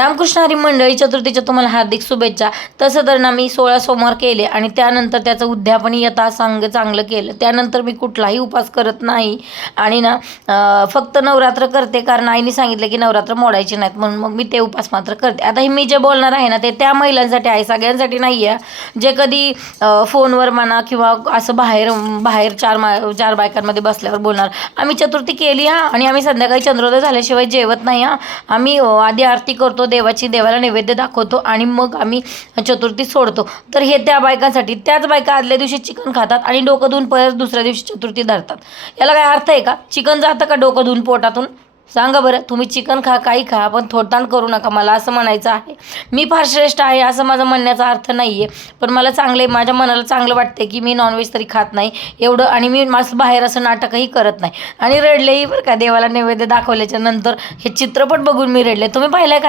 रामकृष्ण हरी मंडळी चतुर्थीच्या तुम्हाला हार्दिक शुभेच्छा. तसं तर ना मी सोळा सोमवार केले आणि त्यानंतर त्याचं उद्यापन यथा सांग चांगलं केलं. त्यानंतर मी कुठलाही उपास करत नाही. आणि ना फक्त नवरात्र करते कारण आईने सांगितलं की नवरात्र मोडायचे नाहीत. म्हणून मग मी ते उपास मात्र करते. आता हे मी जे बोलणार आहे ना ते त्या महिलांसाठी आहे सगळ्यांसाठी नाही आहे. जे कधी फोनवर म्हणा किंवा असं बाहेर बाहेर चार मा चार बायकांमध्ये बसल्यावर बोलणार. आम्ही चतुर्थी केली हा. आणि आम्ही संध्याकाळी चंद्रोदय झाल्याशिवाय जेवत नाही हा. आम्ही आधी आरती करतो देवाची देवाला नैवेद्य दाखवतो आणि मग आम्ही चतुर्थी सोडतो. तर हे त्या बायकांसाठी त्याच बायका आदल्या दिवशी चिकन खातात आणि डोकं धुवून परत दुसऱ्या दिवशी चतुर्थी धरतात. याला काय अर्थ आहे का? चिकन जातं का डोकं धुवून पोटातून? सांगा बरं तुम्ही चिकन खा काही खा पण थोडताण करू नका मला असं म्हणायचं आहे. मी फार श्रेष्ठ आहे असं माझा म्हणण्याचा अर्थ नाही आहे पण मला चांगले माझ्या मनाला चांगलं वाटते की मी नॉनव्हेज तरी खात नाही एवढं आणि मी माझं बाहेर असं नाटकही करत नाही. आणि रडलेही बरं का देवाला नैवेद्य दाखवल्याच्या नंतर हे चित्रपट बघून मी रडले. तुम्ही पाहिलं का?